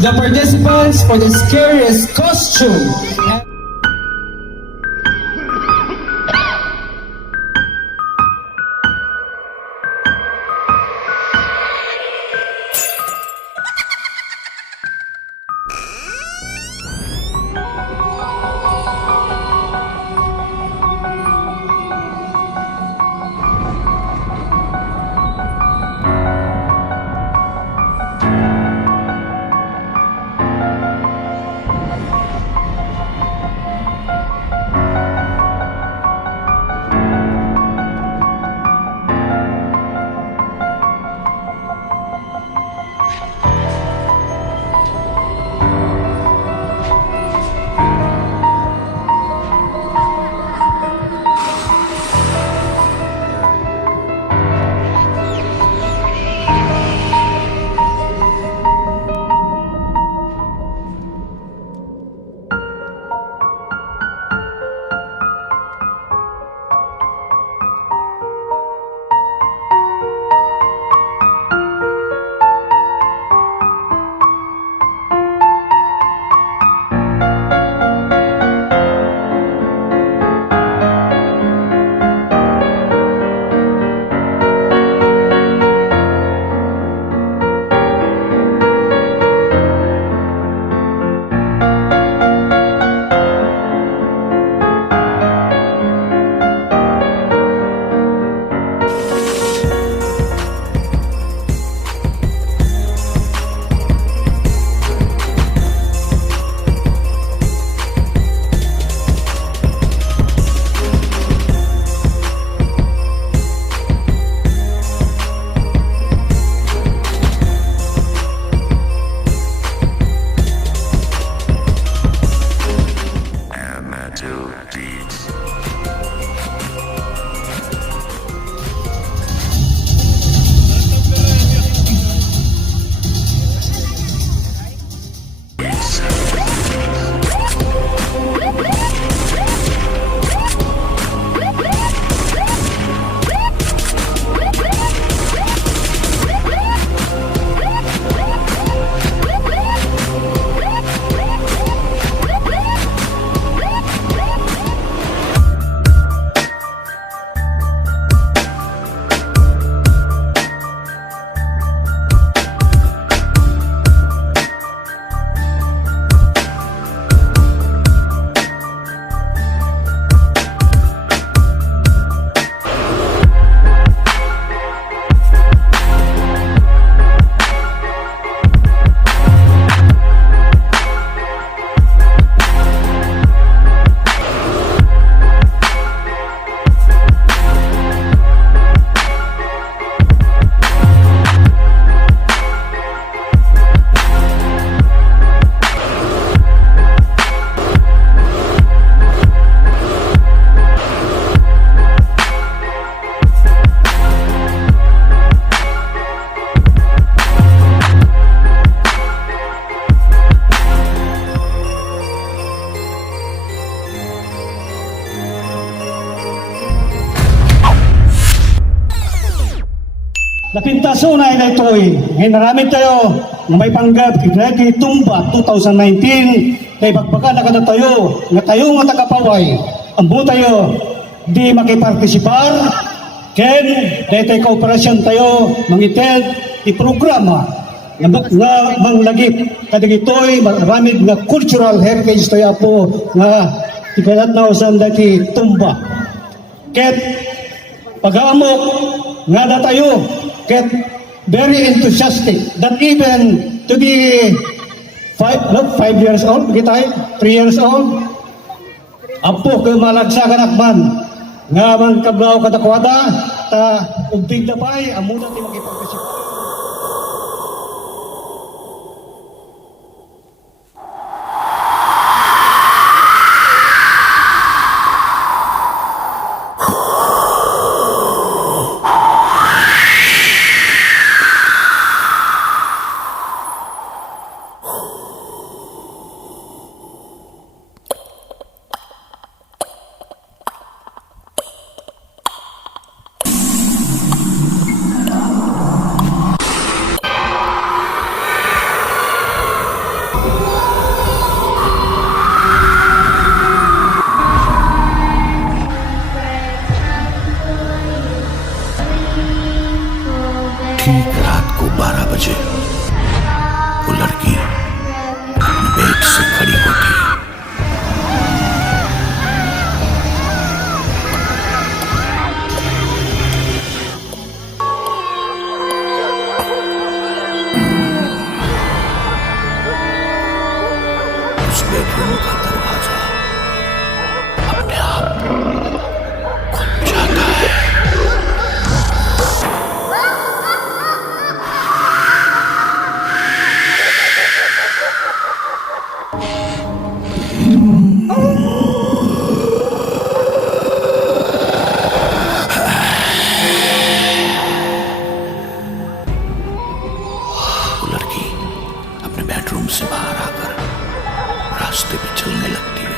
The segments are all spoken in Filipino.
the participants for the scariest costume. Napintasuna na ito'y naramid tayo na may panggap kay Tumba 2019 kay pagpaka nakadatayo nga tayo nga takapaway ang buo tayo di makipartisipar ken daytay kooperasyon tayo mangited ti programa nga manglagip kadig ito'y maramid nga cultural heritage tayo po nga tikanatnaw sa dati Tumba ket pag-aamok nga na tayo get very enthusiastic that even to be 5 years old, kita 3 years old, apo ke malagsakan akman nga man kablaw kadakwada ta ubig na pay amuna ti makipagpasipar. जीवन का दरवाजा अपने आप खुल जाता है। वो लड़की अपने बेडरूम से बाहर आकर रास्ते पे चलने लगती है।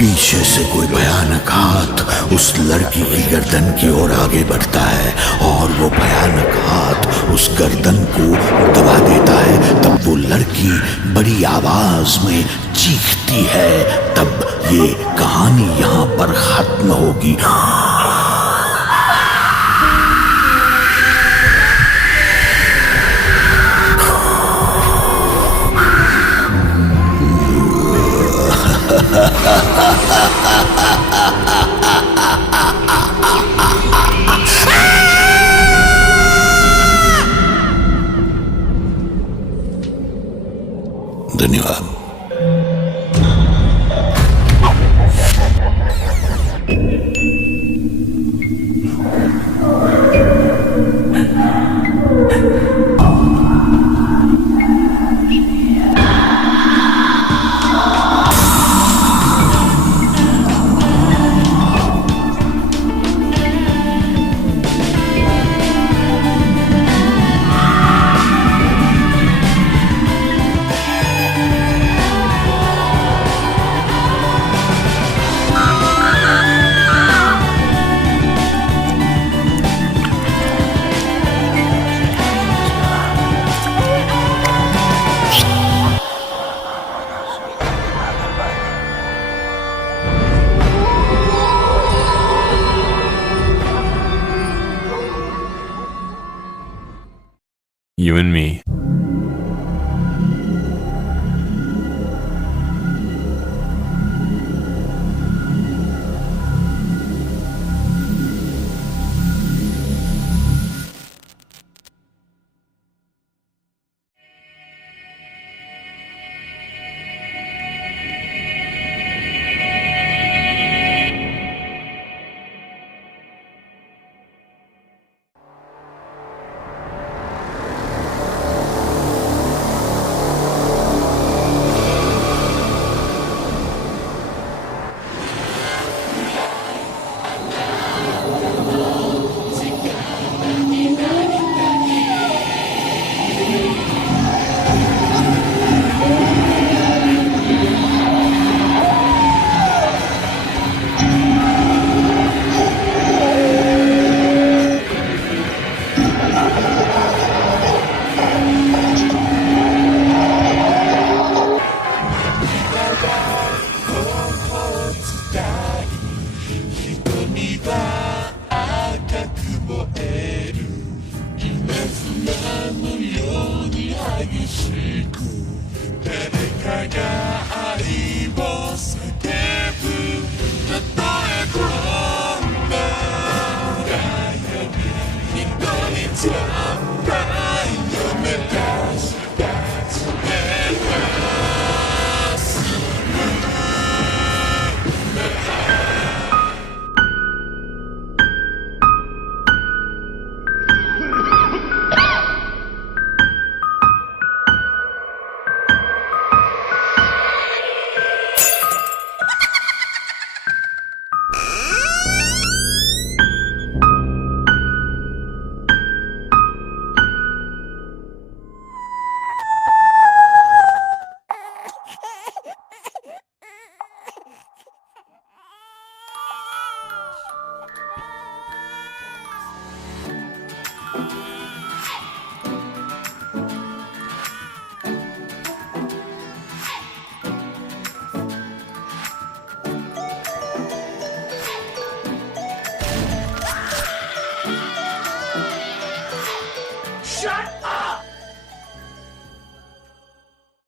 पीछे से कोई भयानक हाथ उस लड़की की गर्दन की ओर आगे बढ़ता है और वो भयानक हाथ उस गर्दन को दबा देता है। तब वो लड़की बड़ी आवाज में चीखती है। तब ये कहानी यहाँ पर खत्म होगी। धन्यवाद। You and me. Yeah.